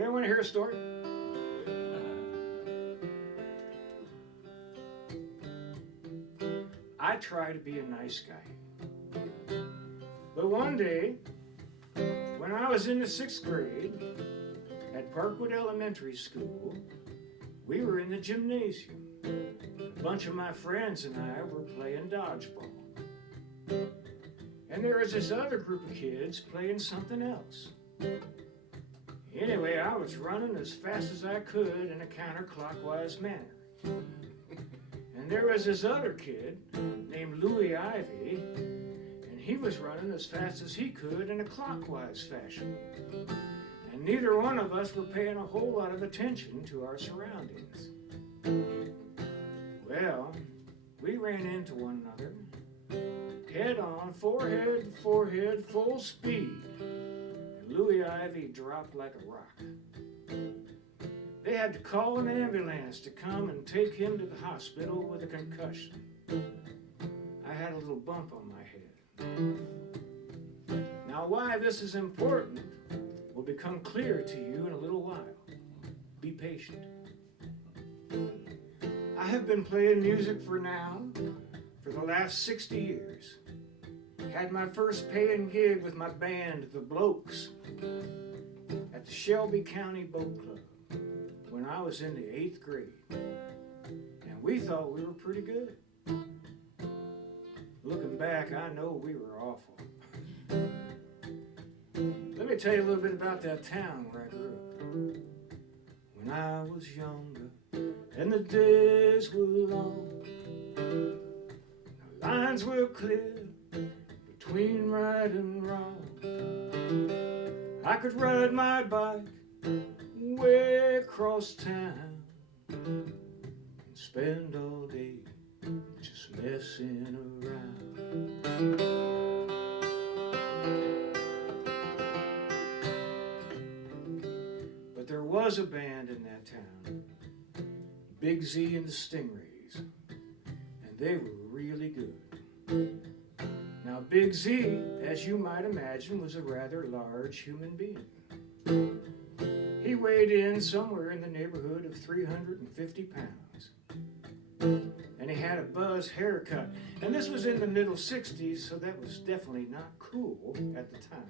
You ever want to hear a story? I try to be a nice guy. But one day, when I was in the 6th grade at Parkwood Elementary School, we were in the gymnasium. A bunch of my friends and I were playing dodgeball. And there was this other group of kids playing something else. Anyway, I was running as fast as I could in a counterclockwise manner. And there was this other kid named Louis Ivy, and he was running as fast as he could in a clockwise fashion. And neither one of us were paying a whole lot of attention to our surroundings. Well, we ran into one another, head on, forehead to forehead, full speed. And Louis Ivy dropped like a rock. They had to call an ambulance to come and take him to the hospital with a concussion. I had a little bump on my head. Now, why this is important will become clear to you in a little while. Be patient. I have been playing music for the last 60 years. Had my first paying gig with my band, The Blokes, at the Shelby County Boat Club when I was in the 8th grade. And we thought we were pretty good. Looking back, I know we were awful. Let me tell you a little bit about that town where I grew up. When I was younger and the days were long, the lines were clear between right and wrong. I could ride my bike way across town and spend all day just messing around. But there was a band in that town, Big Z and the Stingrays, and they were really good. Now, Big Z, as you might imagine, was a rather large human being. He weighed in somewhere in the neighborhood of 350 pounds. And he had a buzz haircut. And this was in the middle 60s, so that was definitely not cool at the time.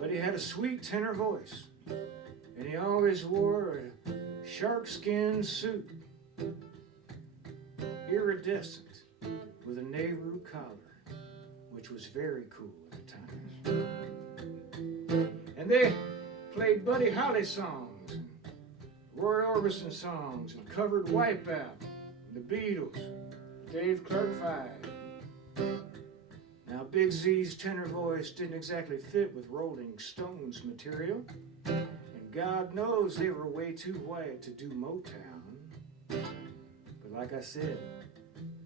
But he had a sweet tenor voice. And he always wore a shark-skin suit, iridescent, with a Nehru collar, which was very cool at the time. And they played Buddy Holly songs, and Roy Orbison songs, and covered Wipeout, the Beatles, Dave Clark 5. Now, Big Z's tenor voice didn't exactly fit with Rolling Stones material, and God knows they were way too white to do Motown. But like I said,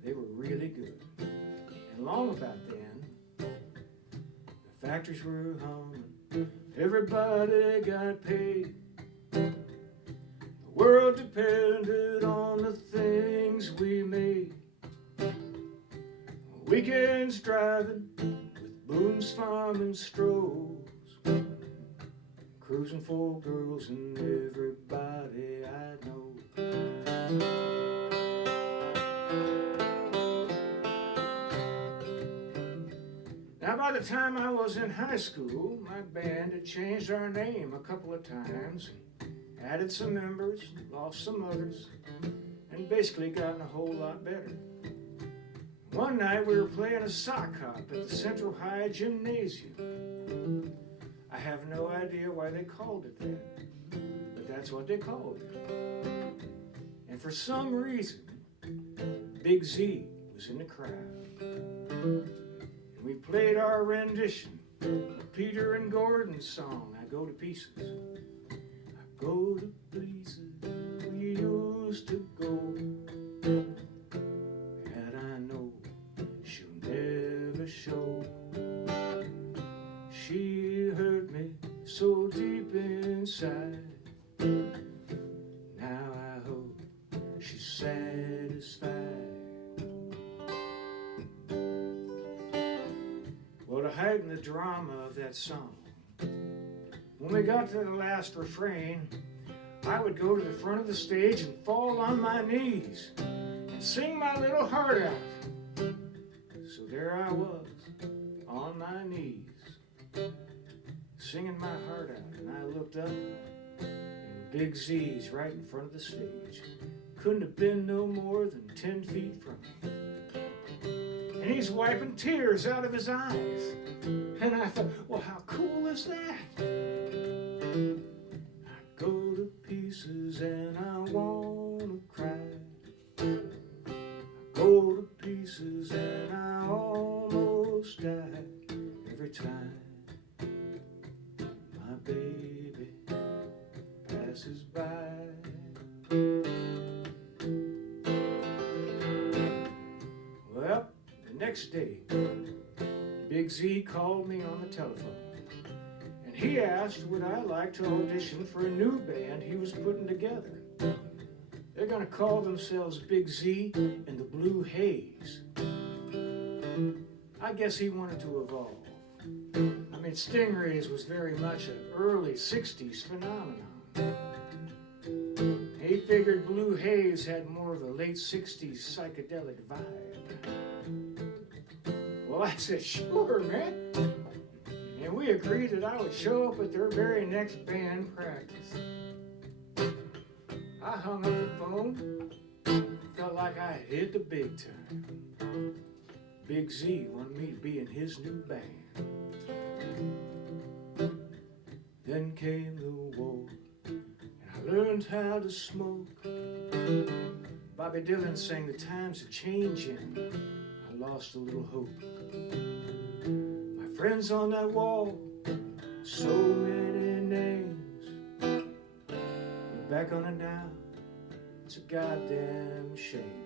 they were really good. And long about then, the factories were humming, everybody got paid. The world depended on the things we made. Weekends driving with booms, farming strolls, cruising for girls and everybody I know. Now, by the time I was in high school, my band had changed our name a couple of times, added some members, lost some others, and basically gotten a whole lot better. One night we were playing a sock hop at the Central High Gymnasium. I have no idea why they called it that, but that's what they called it. And for some reason, Big Z was in the crowd. We played our rendition of Peter and Gordon's song, I Go to Pieces. I go to places we used to go, and I know she'll never show. She hurt me so deep inside. Now I hope she's satisfied. Well, to heighten the drama of that song, when we got to the last refrain, I would go to the front of the stage and fall on my knees and sing my little heart out. So there I was, on my knees, singing my heart out, and I looked up, and Big Z's right in front of the stage. Couldn't have been no more than 10 feet from me. And he's wiping tears out of his eyes. And I thought, well, how cool is that? I go to pieces and I wanna cry. I go to pieces and I almost die every time my baby passes by. Well, the next day, Big Z called me on the telephone, and he asked would I like to audition for a new band he was putting together. They're going to call themselves Big Z and the Blue Haze. I guess he wanted to evolve. I mean, Stingrays was very much an early 60s phenomenon. He figured Blue Haze had more of a late 60s psychedelic vibe. Well, I said, sure, man. And we agreed that I would show up at their very next band practice. I hung up the phone, felt like I had hit the big time. Big Z wanted me to be in his new band. Then came the war, and I learned how to smoke. Bobby Dylan sang "The Times Are Changing." I lost a little hope. My friends on that wall, so many names. Look back on it now, it's a goddamn shame.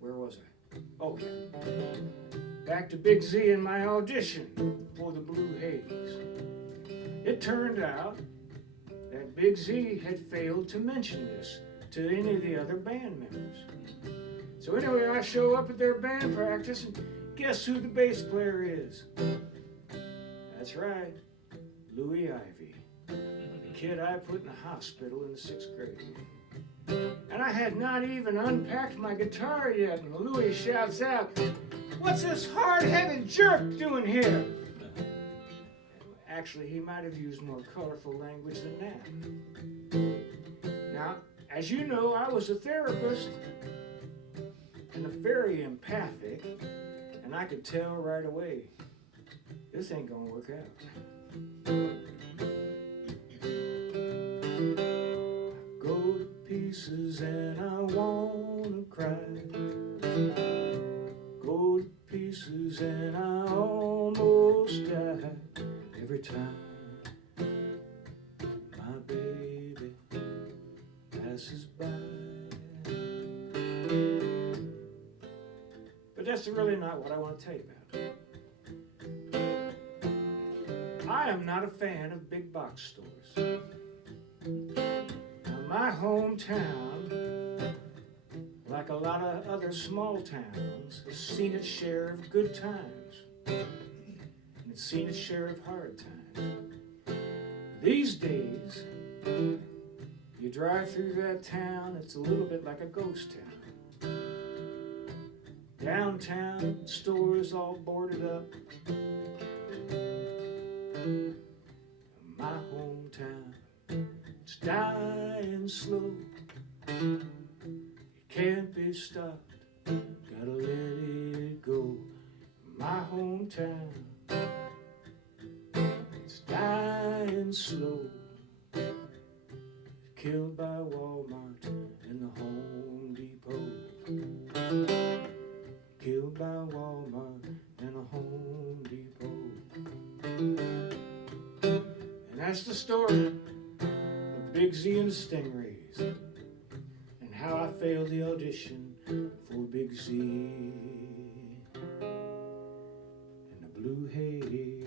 Where was I? Oh yeah. Back to Big Z and my audition for the Blue Haze. It turned out that Big Z had failed to mention this to any of the other band members. So anyway, I show up at their band practice, and guess who the bass player is? That's right, Louis Ivy, the kid I put in the hospital in the 6th grade. And I had not even unpacked my guitar yet, and Louis shouts out, "What's this hard-headed jerk doing here?" Actually, he might have used more colorful language than that. Now, as you know, I was a therapist and very empathic, and I could tell right away, this ain't gonna work out. I go to pieces and I wanna cry. Go to pieces and I almost die every time my baby passes by. But that's really not what I want to tell you about. I am not a fan of big box stores. Now, my hometown, like a lot of other small towns, has seen its share of good times. And it's seen its share of hard times. These days, you drive through that town, it's a little bit like a ghost town. Downtown, stores all boarded up. My hometown, it's dying slow. You can't be stopped, gotta let it go. My hometown, it's dying slow. Killed by Walmart and the Home Depot. Killed by Walmart and the Home Depot. And that's the story of Big Z and the Stingrays, and how I failed the audition for Big Z and the Blue Haze.